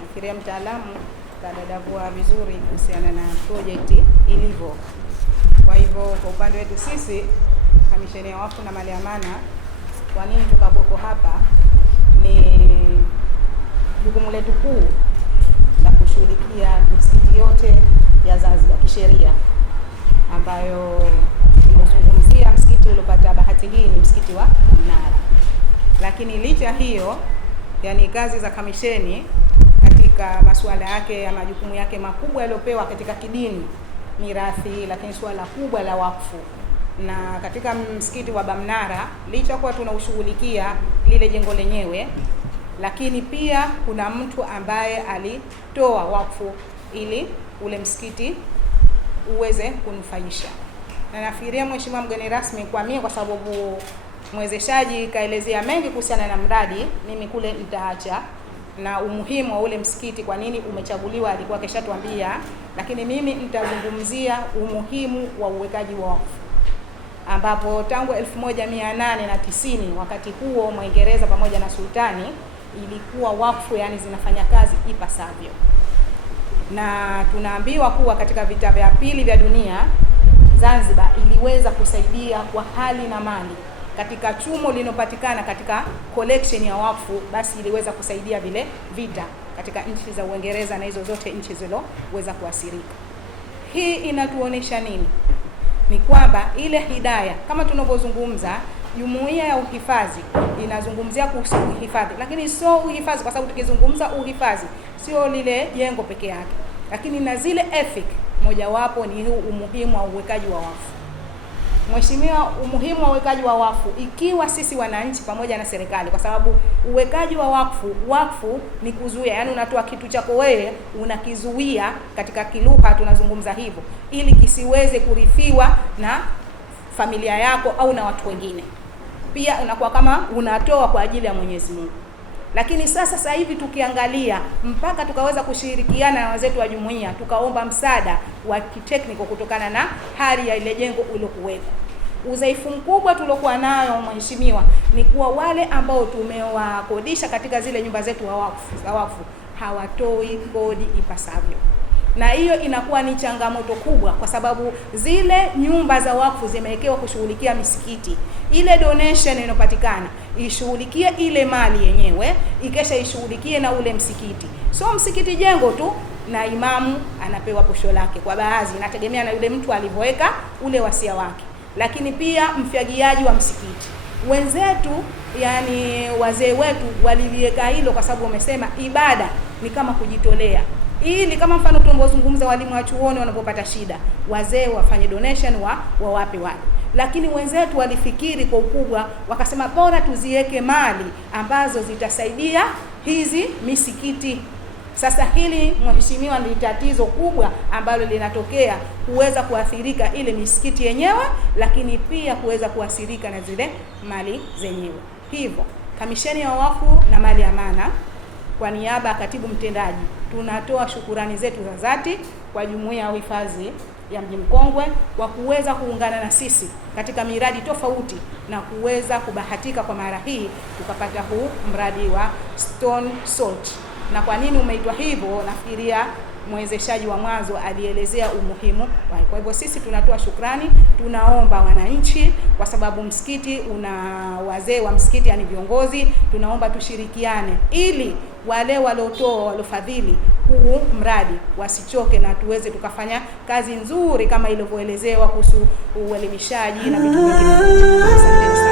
Nafikiria mtaalamu kadadavua vizuri kuhusiana na project ilivyo. Kwa hivyo kwa upande wetu sisi Kamisheni ya Wakfu na Mali ya Amana, kwa nini tukapo hapa, ni jukumu letu kuu la kushughulikia misikiti yote ya Zanzibar kisheria, ambayo tunazungumzia msikiti uliopata bahati hii ni msikiti wa Mnara. Lakini licha hiyo, yani kazi za kamisheni katika masuala yake ya majukumu yake makubwa yaliyopewa katika kidini, mirathi, lakini suala kubwa la wakfu. Na katika msikiti wa Bamnara, licha kwa tunaushughulikia lile jengo lenyewe, lakini pia kuna mtu ambaye alitoa wakfu ili ule msikiti uweze kunufaisha. Na nafikiria Mheshimiwa mgeni rasmi, kwa sababu mwezeshaji kaelezea mengi kuhusiana na mradi, mimi kule nitaacha na umuhimu wa ule msikiti, kwa nini umechaguliwa alikuwa keshatuambia, lakini mimi nitazungumzia umuhimu wa uwekaji wa wakfu, ambapo tangu 1890 wakati huo Mwingereza pamoja na sultani ilikuwa wakfu yani zinafanya kazi ipasavyo. Na tunaambiwa kuwa katika vita vya pili vya dunia Zanzibar iliweza kusaidia kwa hali na mali. Katika chumo linopatikana katika collection ya wakfu, basi iliweza kusaidia vile vita katika nchi za Uingereza na hizo zote nchi zilizoweza kuathirika. Hii inatuonesha nini? Ni kwamba ile hidayah, kama tunavyozungumza, jumuiya ya uhifadhi inazungumzia kuhusu uhifadhi, lakini sio uhifadhi, kwa sababu tukizungumza uhifadhi sio lile jengo peke yake, lakini na zile ethic, mojawapo ni huu umuhimu wa uwekaji wa wakfu. Mheshimiwa, umuhimu wa uwekaji wa wakfu ikiwa sisi wananchi pamoja na serikali, kwa sababu uwekaji wa wakfu ni kuzuia, yani unatoa kitu chako wewe unakizuia, katika kilugha tunazungumza hivyo, ili kisiweze kurithiwa na familia yako au na watu wengine. Pia unakuwa kama unatoa kwa ajili ya Mwenyezi Mungu. Lakini sasa hivi tukiangalia, mpaka tukaweza kushirikiana na wenzetu wa jumuiya, tukaomba msaada wa kitekniko kutokana na hali ya ile jengo uliokuwepo. Udhaifu mkubwa tuliokuwa nayo Mheshimiwa ni kuwa wale ambao tumewakodisha katika zile nyumba zetu za wakfu hawatoi kodi ipasavyo. Na hiyo inakuwa ni changamoto kubwa, kwa sababu zile nyumba za wakfu zimewekewa kushughulikia misikiti. Ile donation inopatikana ishughulikie ile mali yenyewe, ikesha ishughulikie na ule msikiti. So msikiti jengo tu na imamu anapewa posho lake, kwa baadhi inategemea na yule mtu alivyoweka ule wasia wake. Lakini pia mfyagiaji wa msikiti wenzetu, yani wazee wetu waliliweka hilo, kwa sababu wamesema ibada ni kama kujitolea. Ili kama mfano tunapozungumza walimu wa chuoni wanapopata shida, wazee wafanye donation wawape wale. Lakini wenzetu walifikiri kwa ukubwa, wakasema bora tuziweke mali ambazo zitasaidia hizi misikiti. Sasa hili Mheshimiwa ni tatizo kubwa ambalo linatokea, kuweza kuathirika ile misikiti yenyewe, lakini pia kuweza kuathirika na zile mali zenyewe. Hivyo Kamisheni ya Wakfu na Mali ya Amana, kwa niaba ya katibu mtendaji, tunatoa shukurani zetu za dhati kwa jumuiya ya uhifadhi ya Mji Mkongwe kwa kuweza kuungana na sisi katika miradi tofauti na kuweza kubahatika kwa mara hii tukapata huu mradi wa Stone Salt. Na kwa nini umeitwa hivyo? Nafikiria mwezeshaji wa mwanzo alielezea umuhimu wake. Kwa hivyo sisi tunatoa shukrani, tunaomba wananchi, kwa sababu msikiti una wazee wa msikiti, yani viongozi, tunaomba tushirikiane ili wale walofadhili huu mradi wasichoke na tuweze tukafanya kazi nzuri kama ilivyoelezewa kuhusu uelimishaji na vitu vingine. Asante sana.